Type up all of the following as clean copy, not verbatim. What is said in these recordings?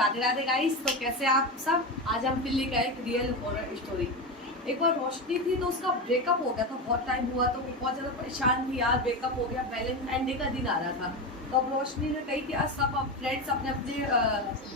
Radhe Radhe guys. तो कैसे आप सब। आज हम फिर लेके आए एक रियल हॉरर स्टोरी। एक बार रोशनी थी तो उसका ब्रेकअप हो गया था, बहुत टाइम हुआ तो वो बहुत ज़्यादा परेशान थी यार। ब्रेकअप हो गया, वैलेंटाइन डे का दिन आ रहा था। तो अब रोशनी ने कही कि आज सब फ्रेंड्स अपने अपने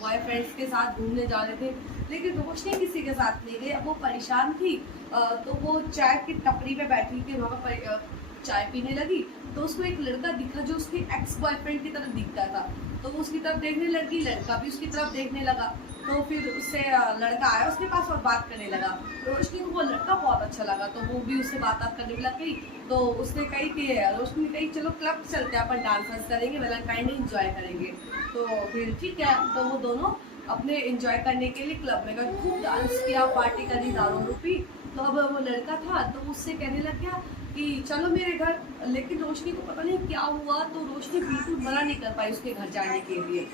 बॉयफ्रेंड्स के साथ घूमने जा रहे थे, लेकिन रोशनी किसी के साथ नहीं गई। अब वो परेशान थी, तो वो चाय की टपरी पे बैठी थी, वहाँ पर चाय पीने लगी। तो उसको एक लड़का दिखा जो उसके एक्स बॉयफ्रेंड की तरफ दिखता था। तो वो उसकी तरफ देखने लगी, लड़का भी उसकी तरफ देखने लगा। तो फिर उससे लड़का आया उसके पास और बात करने लगा। रोशनी को वो लड़का बहुत अच्छा लगा, तो वो भी उससे बात करने लग गई। तो उसने कही कि रोशनी ने कही चलो क्लब चलते हैं, अपन डांस करेंगे, वैलेंटाइन डे इंजॉय करेंगे। तो फिर ठीक है, तो वो दोनों अपने इंजॉय करने के लिए क्लब में गए, खूब डांस किया, पार्टी करी, दारू पी। तो अब वो लड़का था तो उससे कहने लग गया कि चलो मेरे घर। लेकिन रोशनी को पता नहीं क्या हुआ, तो रोशनी बिल्कुल मना नहीं कर पाई उसके घर जाने के लिए।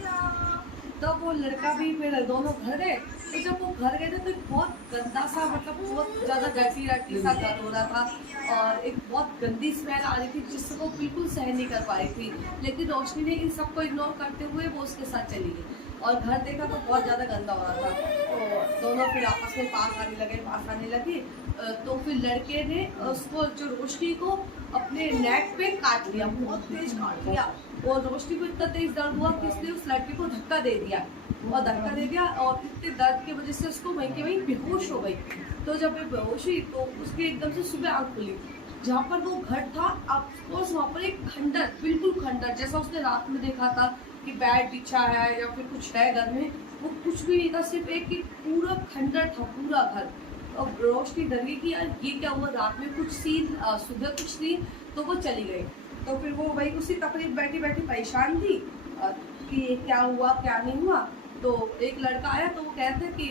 तो वो लड़का भी, फिर दोनों घर गए। तो जब वो घर गए थे तो एक बहुत गंदा सा, मतलब बहुत ज़्यादा डर्टी डर्टी सा घर हो रहा था और एक बहुत गंदी स्मेल आ रही थी जिससे वो बिल्कुल सहन नहीं कर पा रही थी। लेकिन रोशनी ने इन सबको इग्नोर करते हुए वो उसके साथ चली गई और घर देखा तो बहुत ज़्यादा गंदा हो रहा था। तो दोनों फिर आपस में पास आने लगे। तो फिर लड़के ने उसको, जो रोशनी को अपने नेक पे काट लिया, बहुत तेज काट लिया। और रोशनी को इतना तेज दर्द हुआ कि उसने उस लड़के को धक्का दे दिया और इतने दर्द की वजह से उसको वहीं के वहीं बेहोश हो गई। तो जब वो बेहोश हुई तो उसकी एकदम से सुबह आँख खुली। जहाँ पर वो घर था ऑफकोर्स वहाँ पर एक खंडर, बिल्कुल खंडर जैसा उसने रात में देखा था कि बेड बिछा है या फिर कुछ है घर में, वो कुछ भी नहीं था, सिर्फ एक पूरा खंडर था, पूरा घर। और रोशनी डर गई कि यार ये क्या हुआ, रात में कुछ सीन, सुबह कुछ सीन। तो वो चली गई। तो फिर वो वही उसी कपड़े बैठी बैठी परेशान थी कि क्या हुआ क्या नहीं हुआ। तो एक लड़का आया तो वो कहते कि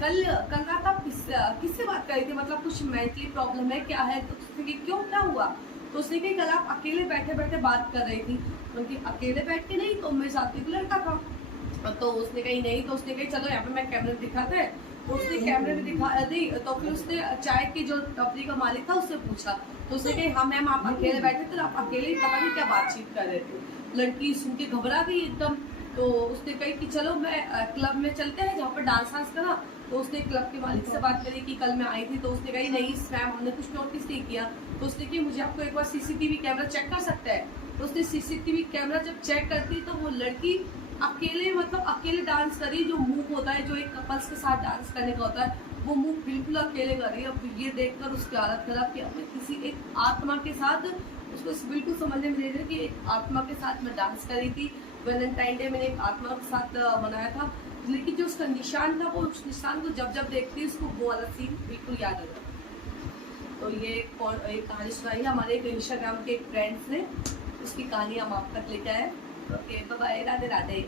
कल रात आप किससे बात कर रही थी, मतलब कुछ मेंटली प्रॉब्लम है क्या है। तो उसने कहा क्यों, क्या हुआ। तो उसने कहा कल आप अकेले बैठे बैठे बात कर रही थी। उनकी अकेले बैठ के नहीं, तो मेरे साथ एक लड़का था। तो उसने कही नहीं, तो उसने कही चलो यहाँ पे मैं कैमरे दिखाते हैं। तो उसने कैमरे में दिखा दी। तो फिर उसने चाय की जो टपरी का मालिक था उससे पूछा। तो उसने कही हाँ मैम आप अकेले बैठे थे, आप अकेले ही पता नहीं क्या बातचीत कर रहे थे। लड़की सुन के घबरा गई एकदम। तो उसने कही कि चलो मैं क्लब में चलते हैं जहाँ पर डांस करा। तो उसने क्लब के मालिक से बात करी कि कल मैं आई थी। तो उसने कही नहीं मैम हमने कुछ नोटिस नहीं किया। तो उसने कही मुझे आपको एक बार सीसीटीवी कैमरा चेक कर सकता है। तो उसने सीसीटीवी कैमरा जब चेक करती तो वो लड़की अकेले, मतलब अकेले डांस करी। जो मूव होता है, जो एक कपल्स के साथ डांस करने का होता है, वो मूव बिल्कुल अकेले कर रही है। अब ये देखकर उसकी हालत खराब कि अपने किसी एक आत्मा के साथ, उसको बिल्कुल समझने में नहीं रही कि एक आत्मा के साथ मैं डांस करी थी। वैलेंटाइन डे मैंने एक आत्मा के साथ मनाया था। लेकिन जो उसका निशान था, वो उस निशान को जब जब देखती उसको वो वाला सीन बिल्कुल याद आ जाता। तो ये एक कहानी सुनाई हमारे एक इंस्टाग्राम के एक फ्रेंड्स ने, उसकी कहानी हम आप तक लेके आए। Okay bye bye, Radhe Radhe.